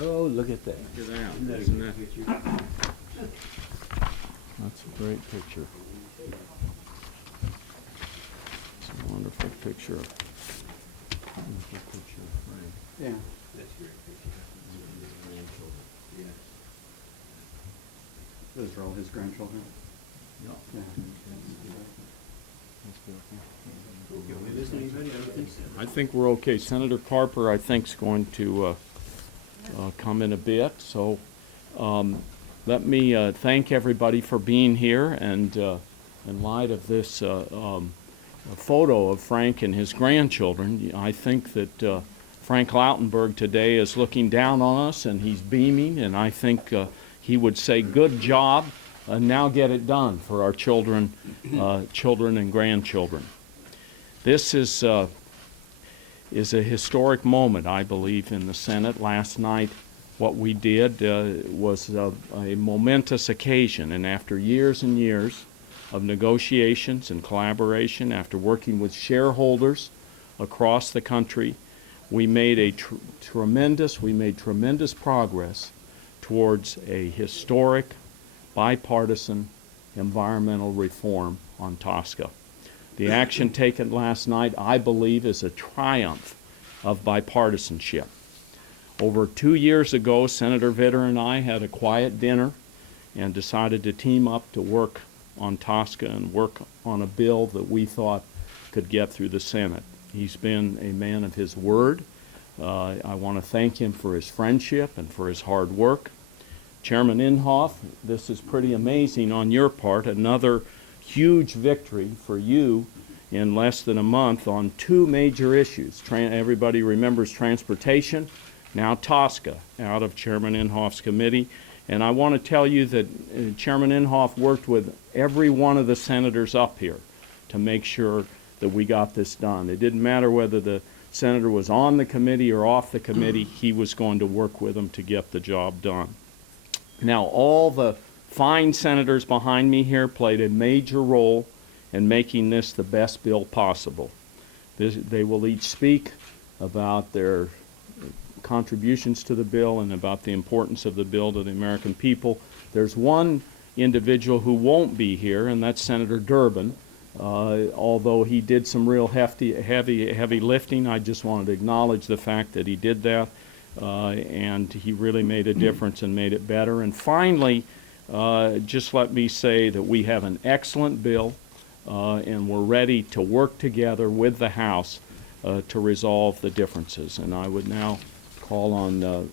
Oh, look at that. Look at that. Isn't that? That's a great picture. It's a wonderful picture. Wonderful picture. Right. Yeah. That's a great picture. Yes. Those are all his grandchildren. Yeah. Yeah. Can we listen to anybody? I don't think so. I think we're okay. Senator Carper, I think, is going to come in a bit. So let me thank everybody for being here. And in light of this photo of Frank and his grandchildren, I think that Frank Lautenberg today is looking down on us, and he's beaming. And I think he would say, "Good job. Now get it done for our children, children and grandchildren." This is a historic moment, I believe, in the Senate. Last night, what we did was a momentous occasion, and after years and years of negotiations and collaboration, after working with shareholders across the country, we made tremendous progress towards a historic, bipartisan environmental reform on TSCA. The action taken last night, I believe, is a triumph of bipartisanship. Over 2 years ago, Senator Vitter and I had a quiet dinner and decided to team up to work on TSCA and work on a bill that we thought could get through the Senate. He's been a man of his word. I want to thank him for his friendship and for his hard work. Chairman Inhofe, this is pretty amazing on your part. Another huge victory for you in less than a month on two major issues. Everybody remembers transportation, now TSCA, out of Chairman Inhofe's committee. And I want to tell you that Chairman Inhofe worked with every one of the senators up here to make sure that we got this done. It didn't matter whether the senator was on the committee or off the committee, he was going to work with them to get the job done. Now, all the fine senators behind me here played a major role in making this the best bill possible. They will each speak about their contributions to the bill and about the importance of the bill to the American people. There's one individual who won't be here, and that's Senator Durbin. Although he did some real heavy lifting, I just wanted to acknowledge the fact that he did that, and he really made a difference and made it better. And finally, just let me say that we have an excellent bill, and we're ready to work together with the House to resolve the differences. And I would now call on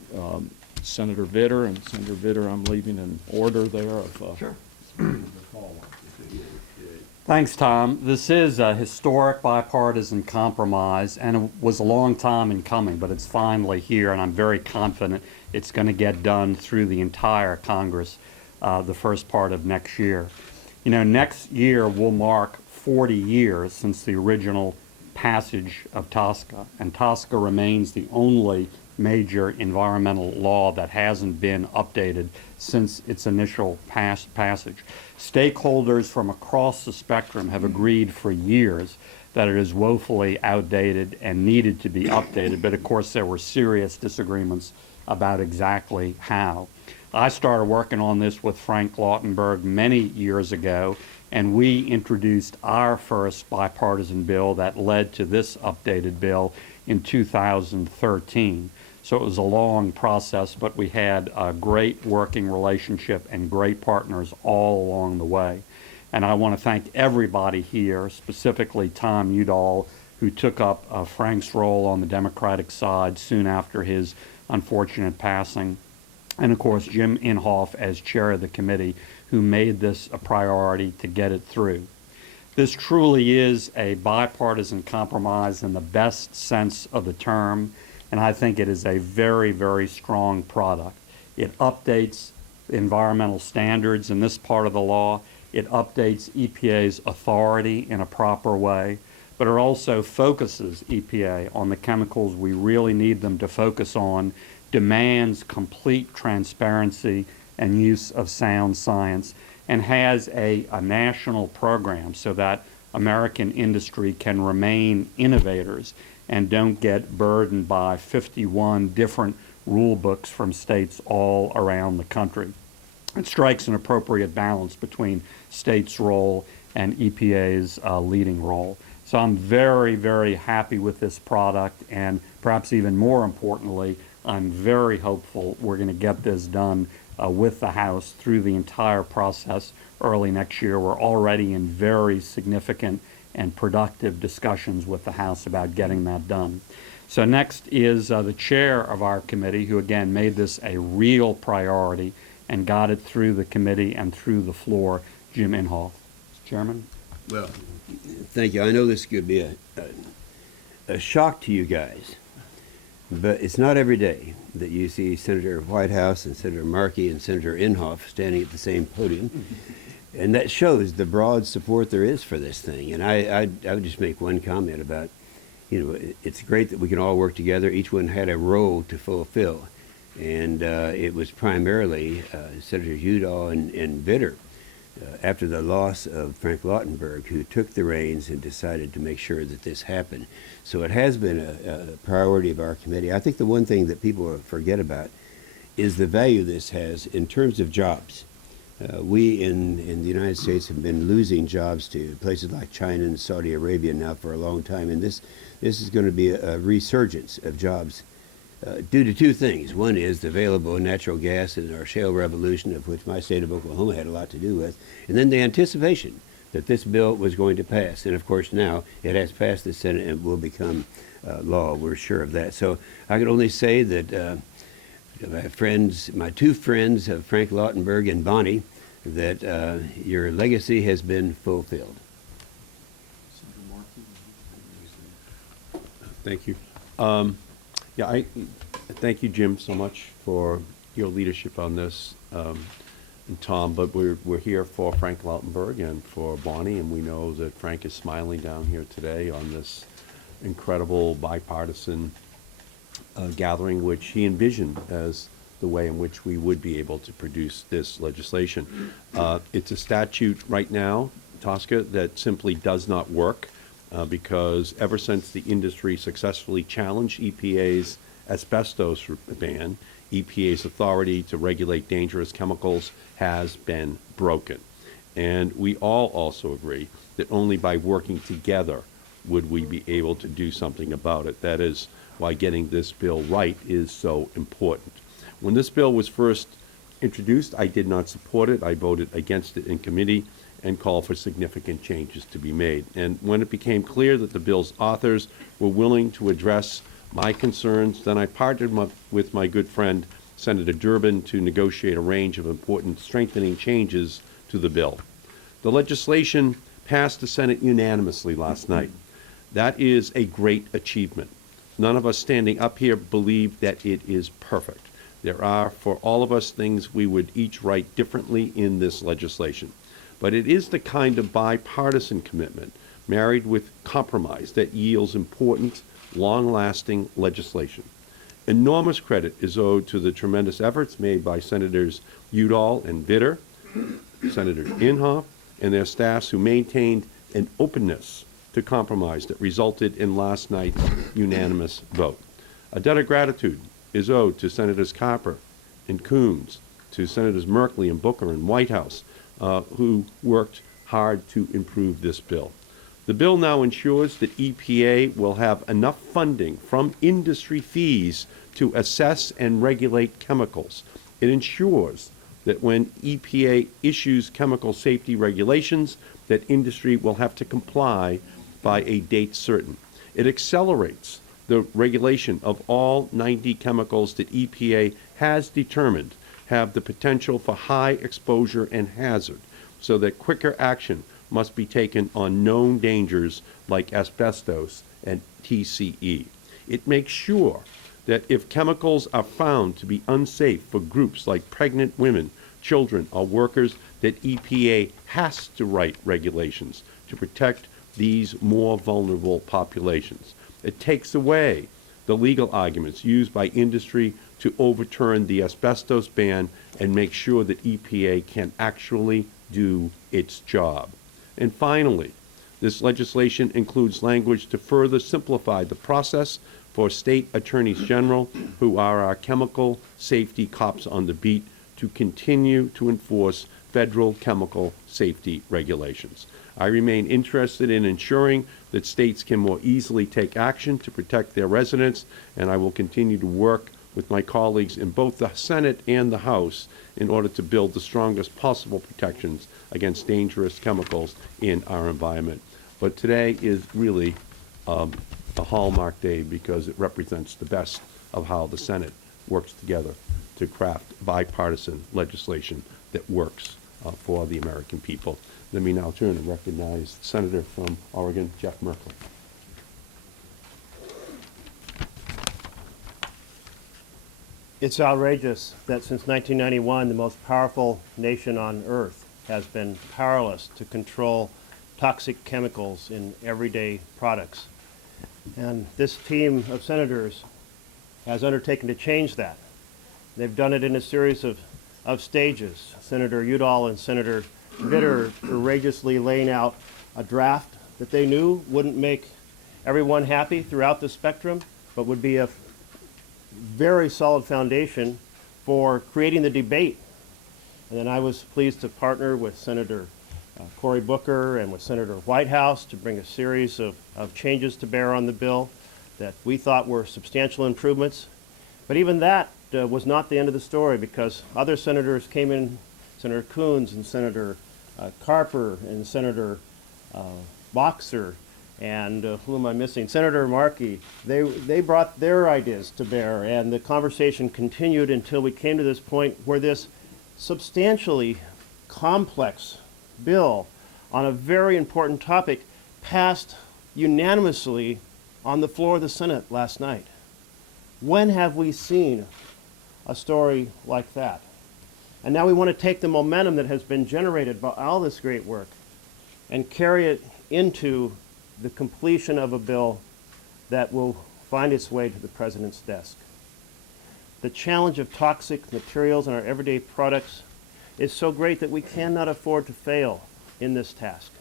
Senator Vitter, and Senator Vitter, I'm leaving an order there of Sure. the call. Thanks, Tom. This is a historic bipartisan compromise, and it was a long time in coming, but it's finally here, and I'm very confident it's going to get done through the entire Congress the first part of next year. You know, next year will mark 40 years since the original passage of TSCA, and TSCA remains the only major environmental law that hasn't been updated since its initial passage. Stakeholders from across the spectrum have agreed for years that it is woefully outdated and needed to be updated, but of course there were serious disagreements about exactly how. I started working on this with Frank Lautenberg many years ago, and we introduced our first bipartisan bill that led to this updated bill in 2013. So it was a long process, but we had a great working relationship and great partners all along the way. And I want to thank everybody here, specifically Tom Udall, who took up Frank's role on the Democratic side soon after his unfortunate passing, and of course Jim Inhofe as chair of the committee, who made this a priority to get it through. This truly is a bipartisan compromise in the best sense of the term, and I think it is a very, very strong product. It updates environmental standards in this part of the law. It updates EPA's authority in a proper way, but it also focuses EPA on the chemicals we really need them to focus on, demands complete transparency and use of sound science, and has a national program so that American industry can remain innovators and don't get burdened by 51 different rule books from states all around the country. It strikes an appropriate balance between states' role and EPA's leading role. So I'm very, very happy with this product, and perhaps even more importantly, I'm very hopeful we're going to get this done with the House through the entire process early next year. We're already in very significant and productive discussions with the House about getting that done. So next is the chair of our committee, who again made this a real priority and got it through the committee and through the floor, Jim Inhofe. Mr. Chairman? Well, thank you. I know this could be a shock to you guys, but it's not every day that you see Senator Whitehouse and Senator Markey and Senator Inhofe standing at the same podium. And that shows the broad support there is for this thing. And I would just make one comment about, it's great that we can all work together. Each one had a role to fulfill. And it was primarily Senators Udall and Vitter, after the loss of Frank Lautenberg, who took the reins and decided to make sure that this happened. So it has been a priority of our committee. I think the one thing that people forget about is the value this has in terms of jobs. We in the United States have been losing jobs to places like China and Saudi Arabia now for a long time, and this is going to be a resurgence of jobs due to two things. One is the available natural gas in our shale revolution, of which my state of Oklahoma had a lot to do with, and then the anticipation that this bill was going to pass. And of course now it has passed the Senate and will become law. We're sure of that. So I can only say that my two friends, Frank Lautenberg and Bonnie, that your legacy has been fulfilled. Thank you. I thank you, Jim, so much for your leadership on this, and Tom. But we're here for Frank Lautenberg and for Bonnie, and we know that Frank is smiling down here today on this incredible bipartisan gathering, which he envisioned as the way in which we would be able to produce this legislation. It's a statute right now, Tosca, that simply does not work. Because ever since the industry successfully challenged EPA's asbestos ban, EPA's authority to regulate dangerous chemicals has been broken. And we all also agree that only by working together would we be able to do something about it. That is why getting this bill right is so important. When this bill was first introduced, I did not support it. I voted against it in committee and called for significant changes to be made. And when it became clear that the bill's authors were willing to address my concerns, then I partnered with my good friend, Senator Durbin, to negotiate a range of important strengthening changes to the bill. The legislation passed the Senate unanimously last night. That is a great achievement. None of us standing up here believe that it is perfect. There are, for all of us, things we would each write differently in this legislation. But it is the kind of bipartisan commitment married with compromise that yields important, long-lasting legislation. Enormous credit is owed to the tremendous efforts made by Senators Udall and Vitter, Senator Inhofe, and their staffs who maintained an openness to compromise that resulted in last night's unanimous vote. A debt of gratitude is owed to Senators Carper and Coons, to Senators Merkley and Booker and Whitehouse, who worked hard to improve this bill. The bill now ensures that EPA will have enough funding from industry fees to assess and regulate chemicals. It ensures that when EPA issues chemical safety regulations, that industry will have to comply by a date certain. It accelerates the regulation of all 90 chemicals that EPA has determined have the potential for high exposure and hazard, so that quicker action must be taken on known dangers like asbestos and TCE. It makes sure that if chemicals are found to be unsafe for groups like pregnant women, children, or workers, that EPA has to write regulations to protect these more vulnerable populations. It takes away the legal arguments used by industry to overturn the asbestos ban and make sure that EPA can actually do its job. And finally, this legislation includes language to further simplify the process for state attorneys general, who are our chemical safety cops on the beat, to continue to enforce federal chemical safety regulations. I remain interested in ensuring that states can more easily take action to protect their residents, and I will continue to work with my colleagues in both the Senate and the House in order to build the strongest possible protections against dangerous chemicals in our environment. But today is really a hallmark day because it represents the best of how the Senate works together to craft bipartisan legislation that works for the American people. Let me now turn and recognize the Senator from Oregon, Jeff Merkley. It's outrageous that since 1991, the most powerful nation on earth has been powerless to control toxic chemicals in everyday products. And this team of senators has undertaken to change that. They've done it in a series of stages. Senator Udall and Senator Vitter courageously laying out a draft that they knew wouldn't make everyone happy throughout the spectrum, but would be a very solid foundation for creating the debate. And then I was pleased to partner with Senator Cory Booker and with Senator Whitehouse to bring a series of changes to bear on the bill that we thought were substantial improvements. But even that was not the end of the story, because other senators came in, Senator Coons and Senator Carper and Senator Boxer, and who am I missing? Senator Markey. They brought their ideas to bear, and the conversation continued until we came to this point where this substantially complex bill on a very important topic passed unanimously on the floor of the Senate last night. When have we seen a story like that? And now we want to take the momentum that has been generated by all this great work and carry it into the completion of a bill that will find its way to the President's desk. The challenge of toxic materials in our everyday products is so great that we cannot afford to fail in this task.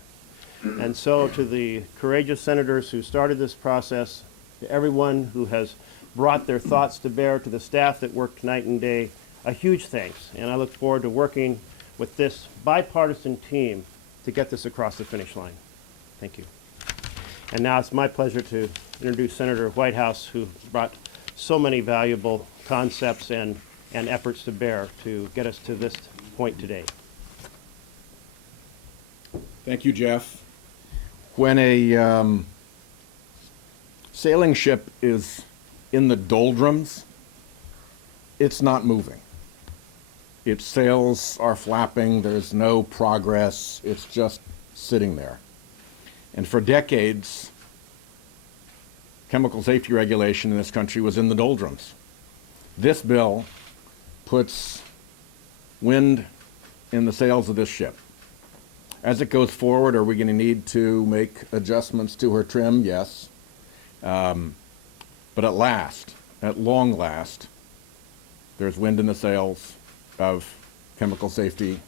And so to the courageous senators who started this process, to everyone who has brought their thoughts to bear, to the staff that worked night and day, a huge thanks. And I look forward to working with this bipartisan team to get this across the finish line. Thank you. And now it's my pleasure to introduce Senator Whitehouse, who brought so many valuable concepts and efforts to bear to get us to this point today. Thank you, Jeff. When a sailing ship is in the doldrums, it's not moving. Its sails are flapping, there's no progress, it's just sitting there. And for decades, chemical safety regulation in this country was in the doldrums. This bill puts wind in the sails of this ship. As it goes forward, are we going to need to make adjustments to her trim? Yes. But at long last, there's wind in the sails of chemical safety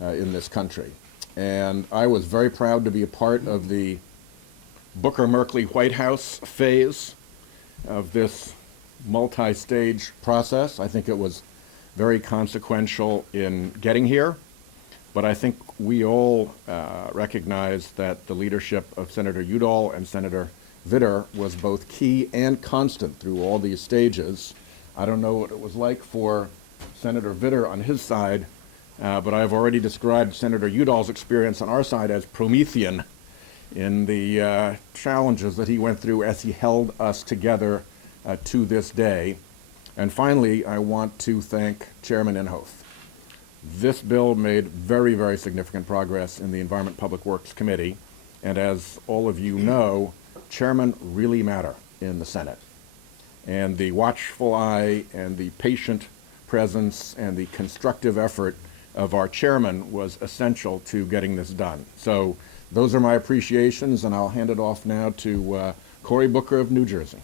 in this country. And I was very proud to be a part of the Booker-Merkley Whitehouse phase of this multi-stage process. I think it was very consequential in getting here, but I think we all recognize that the leadership of Senator Udall and Senator Vitter was both key and constant through all these stages. I don't know what it was like for Senator Vitter on his side, but I've already described Senator Udall's experience on our side as Promethean in the challenges that he went through as he held us together to this day. And finally, I want to thank Chairman Inhofe. This bill made very, very significant progress in the Environment Public Works Committee, and as all of you know, chairmen really matter in the Senate. And the watchful eye and the patient presence and the constructive effort of our chairman was essential to getting this done. So those are my appreciations, and I'll hand it off now to Cory Booker of New Jersey.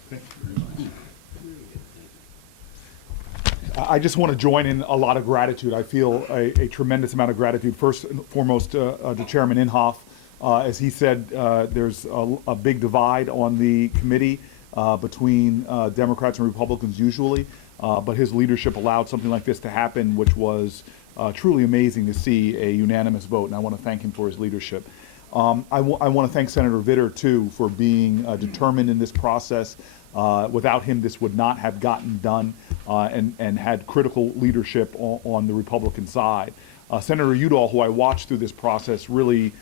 I just want to join in a lot of gratitude. I feel a tremendous amount of gratitude, first and foremost to Chairman Inhofe. As he said, there's a big divide on the committee between Democrats and Republicans usually, but his leadership allowed something like this to happen, which was truly amazing to see a unanimous vote, and I want to thank him for his leadership. I want to thank Senator Vitter, too, for being determined in this process. Without him, this would not have gotten done, and had critical leadership on the Republican side. Senator Udall, who I watched through this process, really,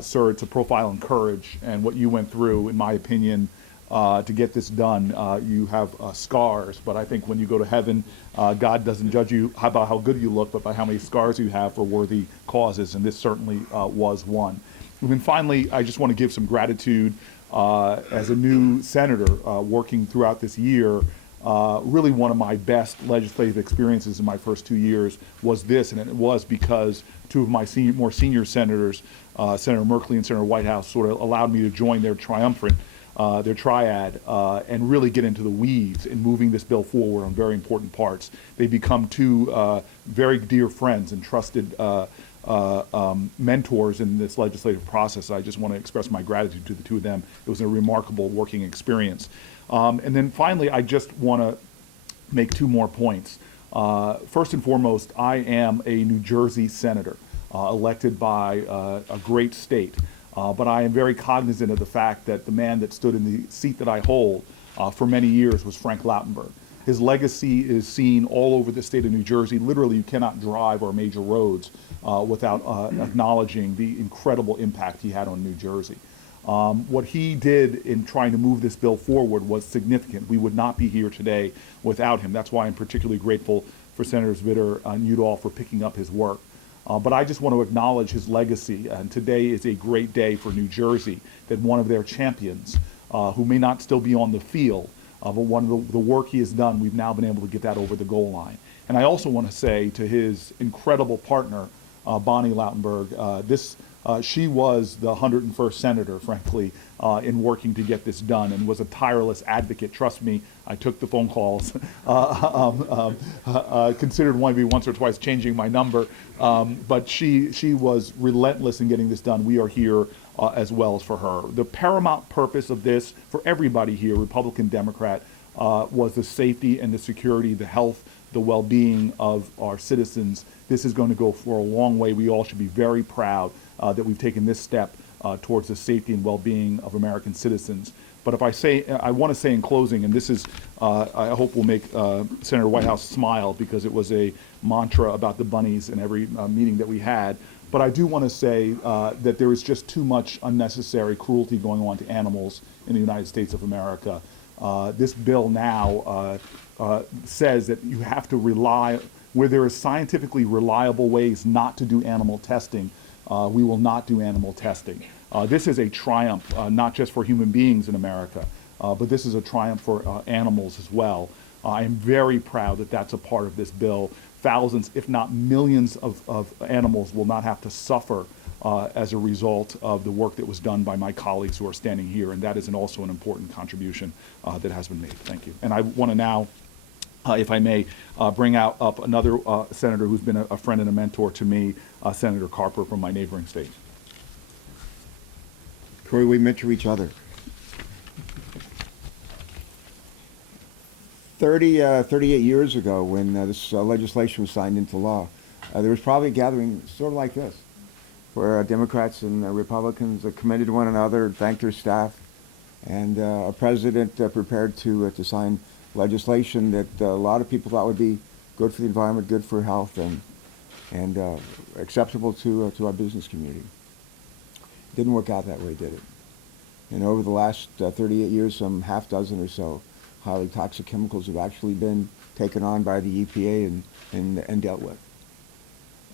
sir, it's a profile in courage, and what you went through, in my opinion, to get this done. You have scars, but I think when you go to heaven, God doesn't judge you about how good you look, but by how many scars you have for worthy causes, and this certainly was one. And then finally, I just want to give some gratitude as a new senator working throughout this year. Really one of my best legislative experiences in my first 2 years was this, and it was because two of my more senior senators, Senator Merkley and Senator Whitehouse, sort of allowed me to join their their triad, and really get into the weeds in moving this bill forward on very important parts. They become two very dear friends and trusted mentors in this legislative process. I just want to express my gratitude to the two of them. It was a remarkable working experience. And then finally, I just want to make two more points. First and foremost, I am a New Jersey senator, elected by a great state. But I am very cognizant of the fact that the man that stood in the seat that I hold for many years was Frank Lautenberg. His legacy is seen all over the state of New Jersey. Literally, you cannot drive our major roads without acknowledging the incredible impact he had on New Jersey. What he did in trying to move this bill forward was significant. We would not be here today without him. That's why I'm particularly grateful for Senators Vitter and Udall for picking up his work. But I just want to acknowledge his legacy, and today is a great day for New Jersey, that one of their champions, who may not still be on the field, but one of the work he has done, we've now been able to get that over the goal line. And I also want to say to his incredible partner, Bonnie Lautenberg, she was the 101st senator, frankly, in working to get this done, and was a tireless advocate. Trust me, I took the phone calls, considered maybe once or twice changing my number, but she was relentless in getting this done. We are here as well as for her. The paramount purpose of this, for everybody here, Republican, Democrat, was the safety and the security, the health, the well-being of our citizens. This is going to go for a long way. We all should be very proud that we've taken this step towards the safety and well-being of American citizens. But if I want to say in closing, and this is, I hope will make Senator Whitehouse smile, because it was a mantra about the bunnies in every meeting that we had. But I do want to say that there is just too much unnecessary cruelty going on to animals in the United States of America. This bill now says that you have to rely, where there are scientifically reliable ways not to do animal testing, we will not do animal testing. This is a triumph, not just for human beings in America, but this is a triumph for animals as well. I am very proud that that's a part of this bill. Thousands, if not millions of animals will not have to suffer as a result of the work that was done by my colleagues who are standing here, and that is also an important contribution that has been made. Thank you. And I want to now, if I may, bring up another senator who's been a friend and a mentor to me, Senator Carper from my neighboring state. Cory, we mentor each other. 38 years ago, when this legislation was signed into law, there was probably a gathering sort of like this, where Democrats and Republicans commended one another, thanked their staff, and a president prepared to sign legislation that a lot of people thought would be good for the environment, good for health, and acceptable to our business community. It didn't work out that way, did it? And over the last 38 years, some half dozen or so highly toxic chemicals have actually been taken on by the EPA and dealt with.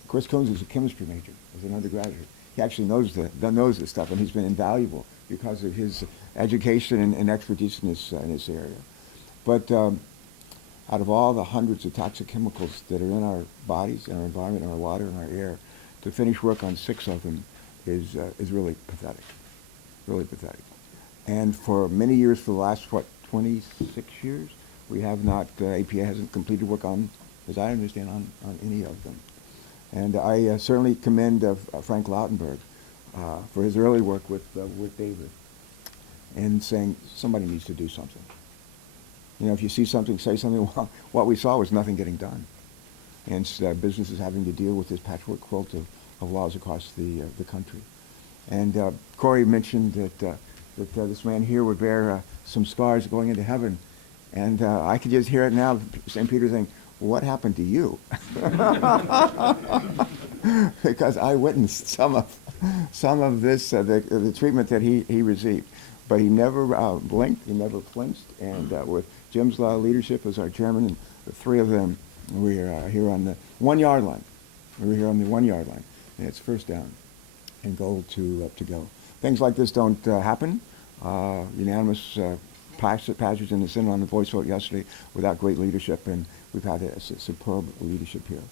Chris Coons is a chemistry major, as an undergraduate. He actually knows this stuff, and he's been invaluable because of his education and expertise in this area. But out of all the hundreds of toxic chemicals that are in our bodies, in our environment, in our water, in our air, to finish work on 6 of them is really pathetic, really pathetic. And for many years, for the last, 26 years, we have not, EPA hasn't completed work on, as I understand, on any of them. And I certainly commend Frank Lautenberg for his early work with David, and saying somebody needs to do something. You know, if you see something, say something. Well, what we saw was nothing getting done. And businesses having to deal with this patchwork quilt of laws across the country. And Cory mentioned that this man here would bear some scars going into heaven. And I could just hear it now, St. Peter saying, what happened to you? Because I witnessed some of this, the treatment that he received. But he never blinked, he never flinched, and with Jim's leadership as our chairman, and the three of them, we are here on the 1 yard line. We're here on the 1 yard line, and it's first down and goal to go. Things like this don't happen. Unanimous passage in the Senate on the voice vote yesterday without great leadership, and we've had a superb leadership here.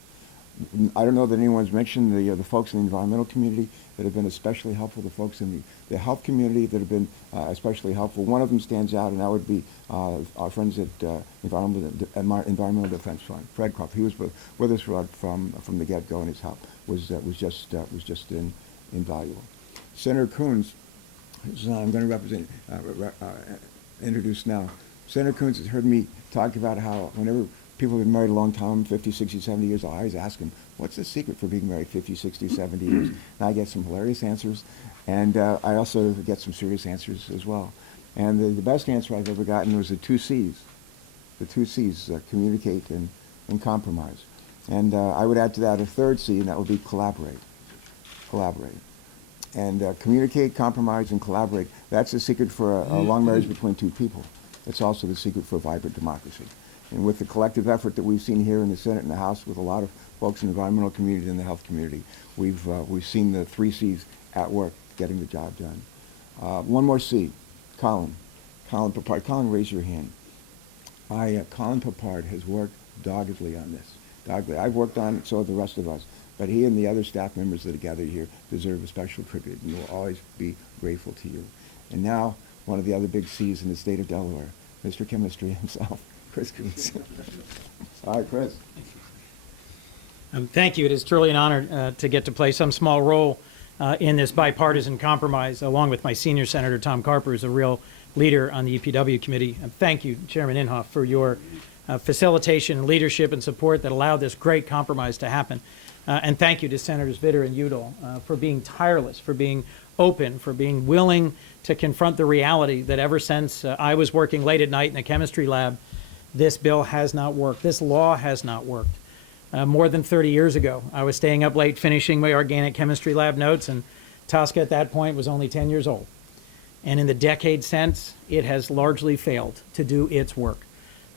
I don't know that anyone's mentioned the folks in the environmental community that have been especially helpful, the folks in the health community that have been especially helpful. One of them stands out, and that would be our friends at Environmental Defense Fund, Fred Crawford. He was with us from the get-go, and his help was just invaluable. Senator Coons, who I'm going to introduce now. Senator Coons has heard me talk about how whenever people have been married a long time, 50, 60, 70 years, I always ask them, what's the secret for being married 50, 60, 70 years? And I get some hilarious answers, and I also get some serious answers as well. And the best answer I've ever gotten was the two C's. The two C's, communicate and compromise. And I would add to that a third C, and that would be collaborate. Collaborate. And communicate, compromise, and collaborate. That's the secret for a long marriage between two people. It's also the secret for vibrant democracy. And with the collective effort that we've seen here in the Senate and the House with a lot of folks in the environmental community and the health community, we've seen the three C's at work getting the job done. One more C, Colin. Colin Papard. Colin, raise your hand. Colin Papard has worked doggedly on this. Doggedly. I've worked on it, so have the rest of us. But he and the other staff members that are gathered here deserve a special tribute, and we'll always be grateful to you. And now, one of the other big C's in the state of Delaware, Mr. Chemistry himself, Chris Coons. All right, Chris. Thank you. It is truly an honor to get to play some small role in this bipartisan compromise, along with my senior senator, Tom Carper, who's a real leader on the EPW committee. Thank you, Chairman Inhofe, for your facilitation and leadership and support that allowed this great compromise to happen. And thank you to Senators Vitter and Udall for being tireless, for being open, for being willing to confront the reality that ever since I was working late at night in the chemistry lab, this bill has not worked. This law has not worked. More than 30 years ago, I was staying up late finishing my organic chemistry lab notes, and Tosca at that point was only 10 years old. And in the decade since, it has largely failed to do its work.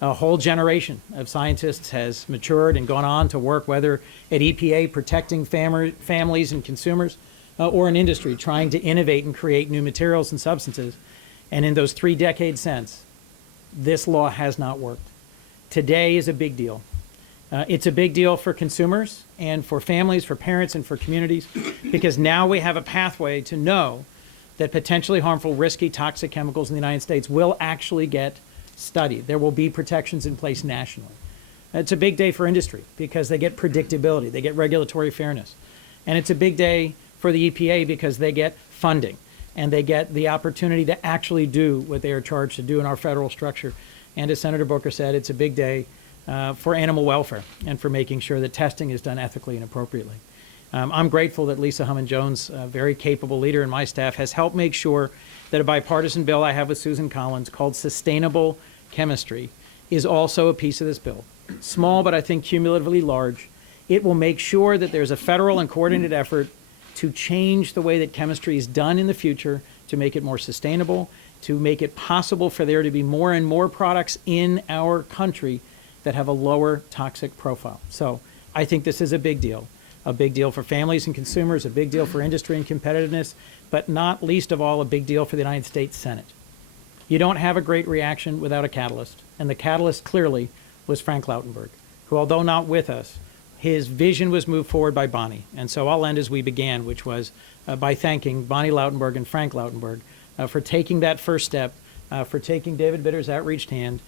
A whole generation of scientists has matured and gone on to work, whether at EPA protecting families and consumers, or in industry trying to innovate and create new materials and substances. And in those 3 decades since, this law has not worked. Today is a big deal. It's a big deal for consumers and for families, for parents, and for communities, because now we have a pathway to know that potentially harmful, risky, toxic chemicals in the United States will actually get studied. There will be protections in place nationally. It's a big day for industry because they get predictability, they get regulatory fairness. And it's a big day for the EPA because they get funding and they get the opportunity to actually do what they are charged to do in our federal structure. And as Senator Booker said, it's a big day for animal welfare and for making sure that testing is done ethically and appropriately. I'm grateful that Lisa Hummon-Jones, a very capable leader in my staff, has helped make sure that a bipartisan bill I have with Susan Collins called Sustainable Chemistry is also a piece of this bill. Small, but I think cumulatively large. It will make sure that there's a federal and coordinated effort to change the way that chemistry is done in the future, to make it more sustainable, to make it possible for there to be more and more products in our country that have a lower toxic profile. So I think this is a big deal for families and consumers, a big deal for industry and competitiveness, but not least of all, a big deal for the United States Senate. You don't have a great reaction without a catalyst, and the catalyst clearly was Frank Lautenberg, who, although not with us, his vision was moved forward by Bonnie. And so I'll end as we began, which was by thanking Bonnie Lautenberg and Frank Lautenberg for taking that first step, for taking David Bitter's outreached hand,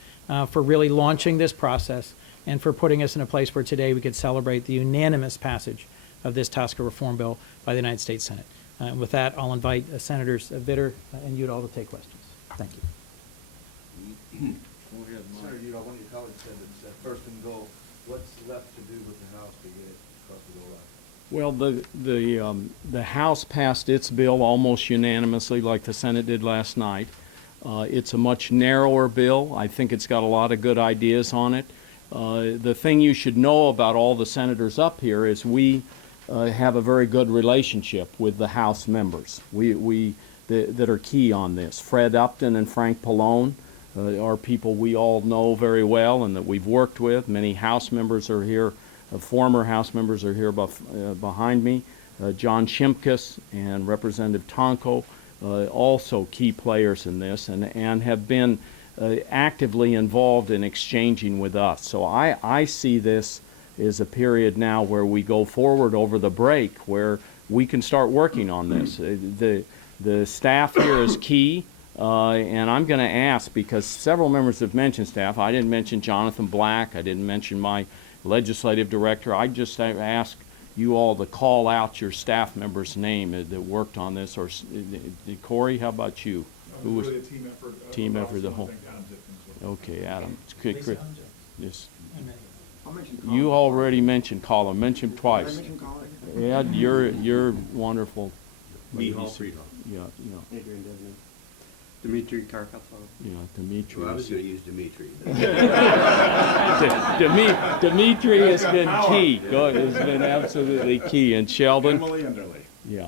for really launching this process, and for putting us in a place where today we could celebrate the unanimous passage of this TSCA reform bill by the United States Senate. And with that, I'll invite Senators Vitter and Udall to take questions. Thank you. Senator, one of your colleagues said it's first and goal. What's left to do with the House to get it across the goal line? Well, the House passed its bill almost unanimously, like the Senate did last night. It's a much narrower bill. I think it's got a lot of good ideas on it. The thing you should know about all the senators up here is we have a very good relationship with the House members that are key on this. Fred Upton and Frank Pallone are people we all know very well and that we've worked with. Many House members are here, former House members are here behind me. John Shimkus and Representative Tonko, also key players in this and have been actively involved in exchanging with us. So I see this as a period now where we go forward over the break where we can start working on this. The staff here is key, and I'm going to ask, because several members have mentioned staff. I didn't mention Jonathan Black. I didn't mention my legislative director. I just ask you all to call out your staff member's name that worked on this. Or Cory, how about you? Who was really a team effort. Team effort, the whole. I think Adam Zipkins was. Okay, Adam. Yes. I'll mention Colin. You already mentioned Colin. Mentioned Did I twice. mention Colin? Yeah, you're wonderful. Mihal Yeah, Adrian Devlin. Dmitry Karkatsov. Dimitri. Well, I was going to use Dimitri. Dimitri has been key. Has been absolutely key. And Sheldon. Emily Enderley. Yeah.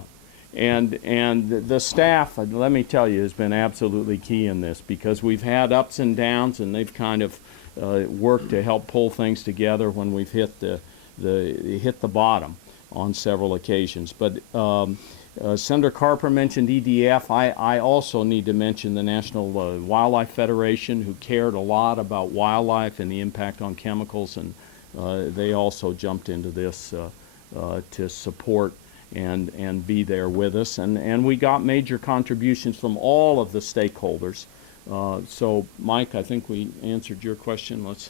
And the staff, let me tell you, has been absolutely key in this because we've had ups and downs, and they've kind of worked to help pull things together when we've hit the bottom on several occasions. But Senator Carper mentioned EDF. I also need to mention the National Wildlife Federation, who cared a lot about wildlife and the impact on chemicals, and they also jumped into this to support and be there with us. And we got major contributions from all of the stakeholders. So, Mike, I think we answered your question. Let's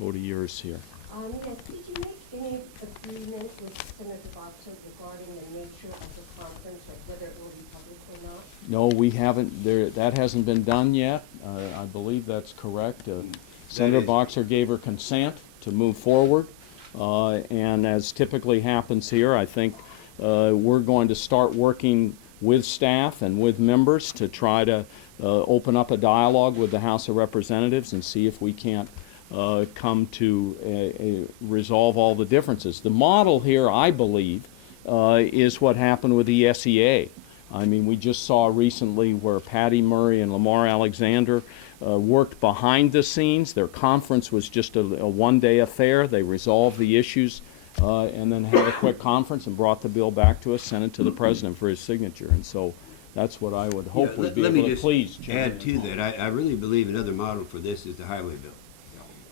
go to yours here. Yes, did you make any agreement with Senator Boxer regarding the nature of the conference, or whether it will be public or not? No, we haven't. That hasn't been done yet. I believe that's correct. Senator Boxer gave her consent to move forward. And as typically happens here, I think we're going to start working with staff and with members to try to open up a dialogue with the House of Representatives and see if we can't come to resolve all the differences. The model here, I believe, is what happened with the SEA. I mean, we just saw recently where Patty Murray and Lamar Alexander worked behind the scenes. Their conference was just a one-day affair. They resolved the issues and then had a quick conference and brought the bill back to us, sent it to the president for his signature. And so that's what I would hope we'd be able to please. Add to that, I really believe another model for this is the highway bill.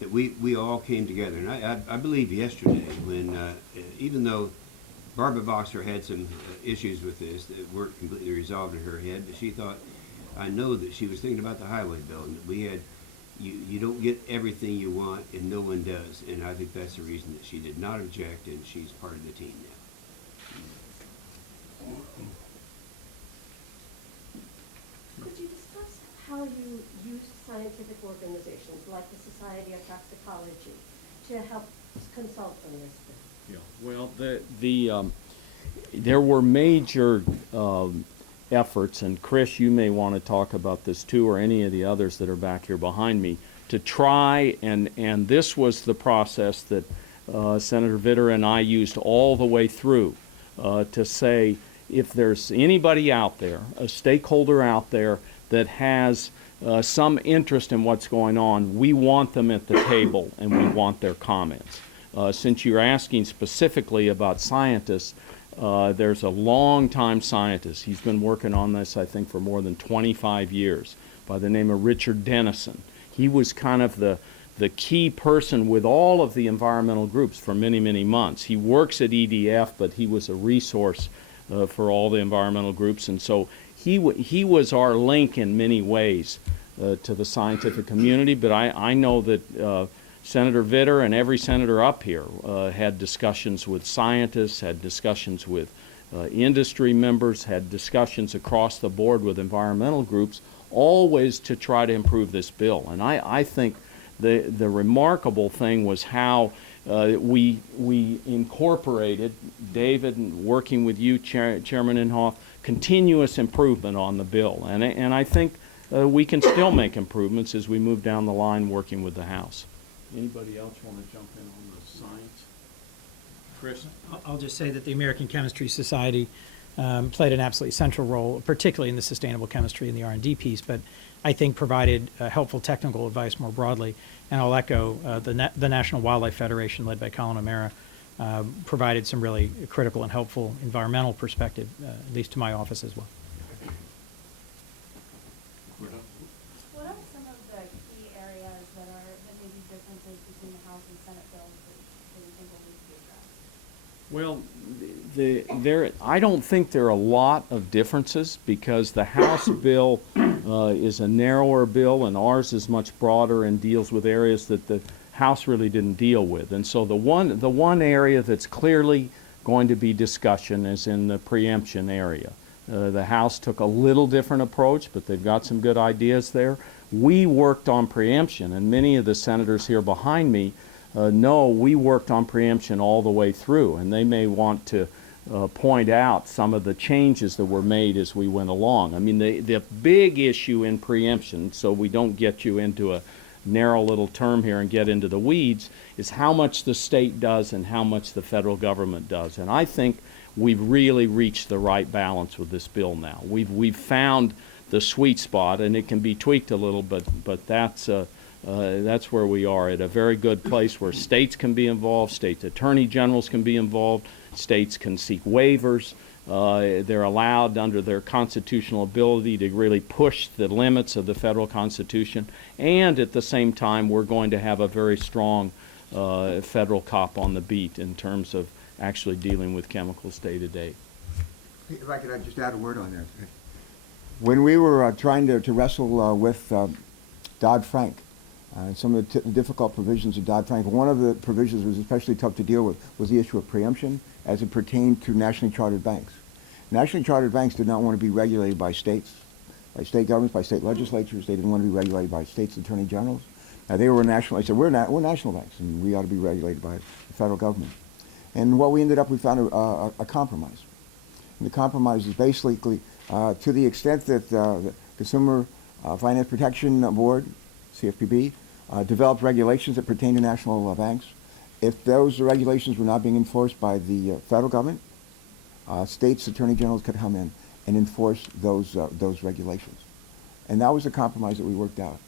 That we all came together, and I believe yesterday when, even though Barbara Boxer had some issues with this that weren't completely resolved in her head, but she thought, I know that she was thinking about the highway bill, and that we had, you don't get everything you want, and no one does, and I think that's the reason that she did not object, and she's part of the team now. Could you discuss how you use scientific organizations like the Society of Toxicology to help consult on this? Yeah. Well, there were major efforts, and Chris, you may want to talk about this too, or any of the others that are back here behind me, to try, and this was the process that Senator Vitter and I used all the way through to say, if there's anybody out there, a stakeholder out there that has some interest in what's going on, we want them at the table and we want their comments. Since you're asking specifically about scientists, there's a long-time scientist. He's been working on this, I think, for more than 25 years, by the name of Richard Dennison. He was kind of the key person with all of the environmental groups for many, many months. He works at EDF, but he was a resource for all the environmental groups, and so he was our link in many ways to the scientific community. But I know that Senator Vitter and every senator up here had discussions with scientists, had discussions with industry members, had discussions across the board with environmental groups, always to try to improve this bill. And I think the remarkable thing was how we incorporated, David, working with you, Chairman Inhofe, continuous improvement on the bill. And I think we can still make improvements as we move down the line working with the House. Anybody else want to jump in on the science? Chris? I'll just say that the American Chemistry Society played an absolutely central role, particularly in the sustainable chemistry and the R&D piece, but I think provided helpful technical advice more broadly. And I'll echo the National Wildlife Federation, led by Colin O'Mara, provided some really critical and helpful environmental perspective, at least to my office as well. What are some of the key areas that may be differences between the House and Senate bills that you think will need to be addressed? Well, I don't think there are a lot of differences because the House bill is a narrower bill and ours is much broader and deals with areas that the House really didn't deal with. And so the one area that's clearly going to be discussion is in the preemption area. The House took a little different approach, but they've got some good ideas there. We worked on preemption, and many of the senators here behind me know we worked on preemption all the way through, and they may want to point out some of the changes that were made as we went along. I mean, the big issue in preemption, so we don't get you into a narrow little term here and get into the weeds, is how much the state does and how much the federal government does. And I think we've really reached the right balance with this bill now. We've found the sweet spot, and it can be tweaked a little, but that's where we are, at a very good place where states can be involved, state attorney generals can be involved, states can seek waivers. They're allowed under their constitutional ability to really push the limits of the federal Constitution, and at the same time we're going to have a very strong federal cop on the beat in terms of actually dealing with chemicals day to day. If I could just add a word on that. When we were trying to wrestle with Dodd-Frank, some of the difficult provisions of Dodd-Frank, one of the provisions that was especially tough to deal with was the issue of preemption as it pertained to nationally chartered banks. Nationally chartered banks did not want to be regulated by states, by state governments, by state legislatures. They didn't want to be regulated by states' attorney generals. They were national. I said, we're national banks, and we ought to be regulated by the federal government. And what we ended up, we found a compromise. And the compromise is basically to the extent that the Consumer Finance Protection Board, CFPB, developed regulations that pertain to national banks. If those regulations were not being enforced by the federal government, states' attorney generals could come in and enforce those regulations. And that was the compromise that we worked out.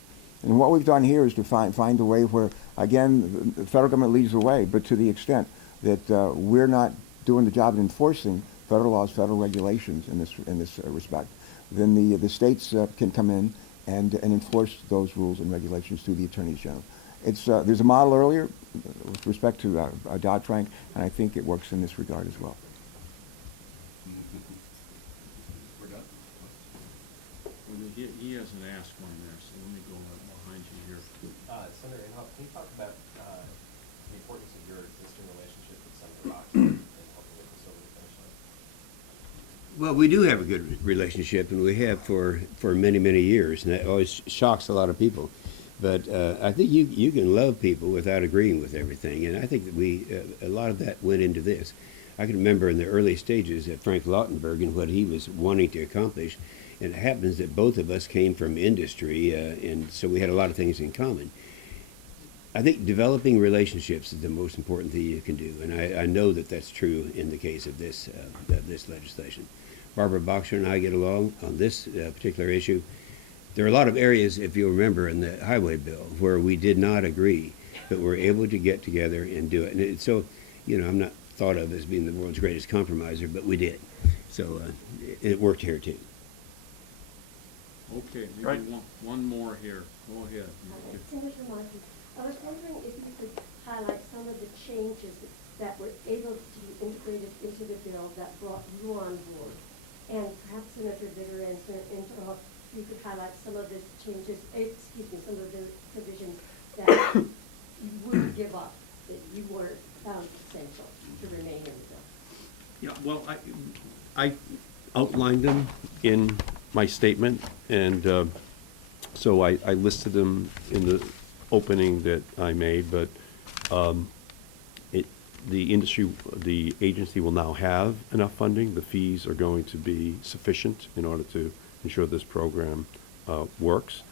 And what we've done here is to find a way where, again, the federal government leads the way, but to the extent that we're not doing the job of enforcing federal laws, federal regulations in this respect, then the states can come in and enforce those rules and regulations through the attorneys general. There's a model earlier with respect to Dodd-Frank, and I think it works in this regard as well. He hasn't asked one there, so let me go behind you here. Senator Inhofe, can you talk about the importance of your existing relationship with Senator Boxer in helping with this over the finish line? Well, we do have a good relationship, and we have for many, many years, and that always shocks a lot of people. But I think you can love people without agreeing with everything, and I think that a lot of that went into this. I can remember in the early stages of Frank Lautenberg and what he was wanting to accomplish, and it happens that both of us came from industry, and so we had a lot of things in common. I think developing relationships is the most important thing you can do, and I know that that's true in the case of this legislation. Barbara Boxer and I get along on this particular issue. There are a lot of areas, if you'll remember, in the highway bill where we did not agree, but we're able to get together and do it. And so, I'm not thought of as being the world's greatest compromiser, but we did. So it worked here too. Okay, maybe one more here. Go ahead. Senator Markey, I was wondering if you could highlight some of the changes that were able to be integrated into the bill that brought you on board. And perhaps Senator Vitter and Senator Inhofe, you could highlight some of the changes, some of the provisions that you wouldn't give up, that you were found essential to remain in the bill. Yeah, well, I outlined them in my statement, and So I listed them in the opening that I made, but the agency will now have enough funding. The fees are going to be sufficient in order to ensure this program works.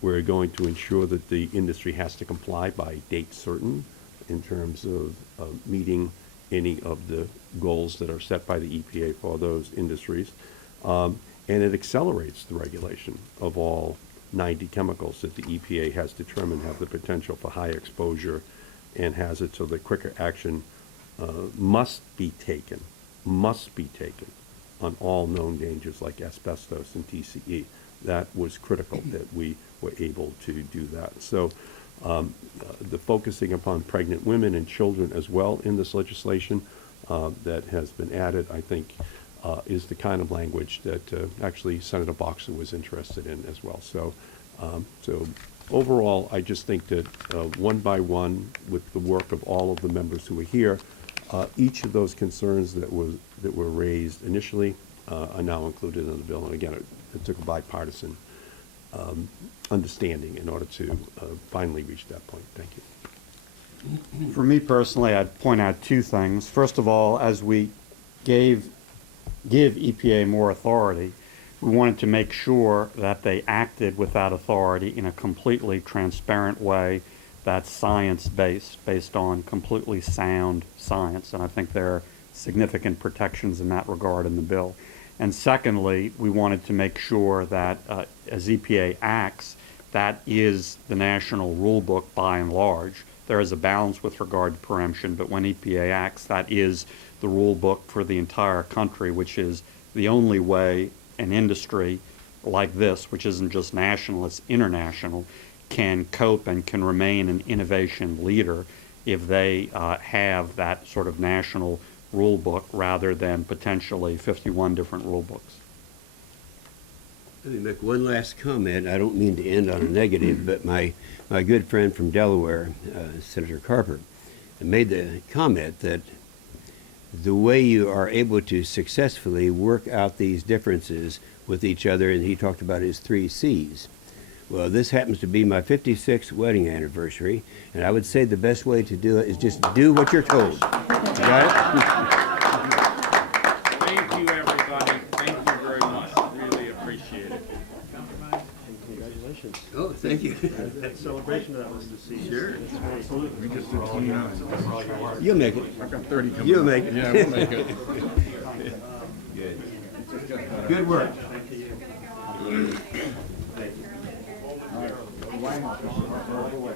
We're going to ensure that the industry has to comply by date certain in terms of meeting any of the goals that are set by the EPA for those industries. And it accelerates the regulation of all 90 chemicals that the EPA has determined have the potential for high exposure and hazard, so that quicker action must be taken on all known dangers like asbestos and TCE. That was critical that we were able to do that. So the focusing upon pregnant women and children as well in this legislation that has been added, I think, is the kind of language that actually Senator Boxer was interested in as well. So, overall, I just think that one by one, with the work of all of the members who are here, each of those concerns that were raised initially are now included in the bill. And again, it took a bipartisan understanding in order to finally reach that point. Thank you. For me personally, I'd point out two things. First of all, as we give EPA more authority, we wanted to make sure that they acted with that authority in a completely transparent way that's science-based, based on completely sound science. And I think there are significant protections in that regard in the bill. And secondly, we wanted to make sure that as EPA acts, that is the national rule book by and large. There is a balance with regard to preemption, but when EPA acts, that is the rule book for the entire country, which is the only way an industry like this, which isn't just national, it's international, can cope and can remain an innovation leader if they have that sort of national rule book rather than potentially 51 different rule books. Let me make one last comment. I don't mean to end on a negative, but my good friend from Delaware, Senator Carper, made the comment that the way you are able to successfully work out these differences with each other, and he talked about his 3 C's. Well, this happens to be my 56th wedding anniversary, and I would say the best way to do it is just do what you're told. You got it? Thank you, everybody. Thank you very much. Really appreciate it. Congratulations. Oh, thank you. That celebration that was to see. Sure. We just did 29. You'll make it. I've got 30 coming. You'll make it. Yeah, we'll make it. Good. Good work. Whitehouse, all the way.